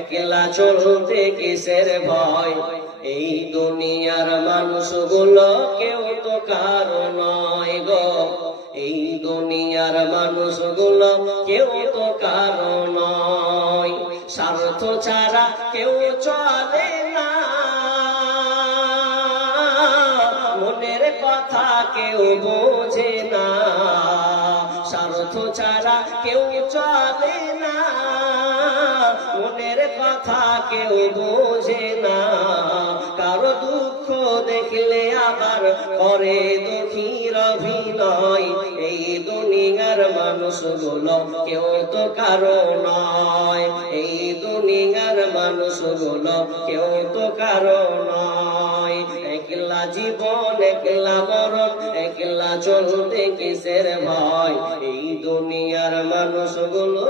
একলা চলতে কিসের ভয়, এই দুনিয়ার মানুষগুলো কেউ তো কারো নয় গো, এই দুনিয়ার মানুষগুলো কেউ তো কারো নয়। স্বার্থ ছাড়া কেউ চলে না, মনের কথা কেউ বোঝে না, স্বার্থ ছাড়া কেউ চলে না, মনের কথা কেউ বোঝে না। কারো দুঃখ দেখলে আবার করে দুঃখীর অভিনয়, এই দুনিয়ার মানুষগুলো কেউ তো কারো নয়, এই দুনিয়ার মানুষগুলো কেউ তো কারো নয়। একলা জীবন একলা মরণ, একলা চলতে কিসের ভয়, এই দুনিয়ার মানুষগুলো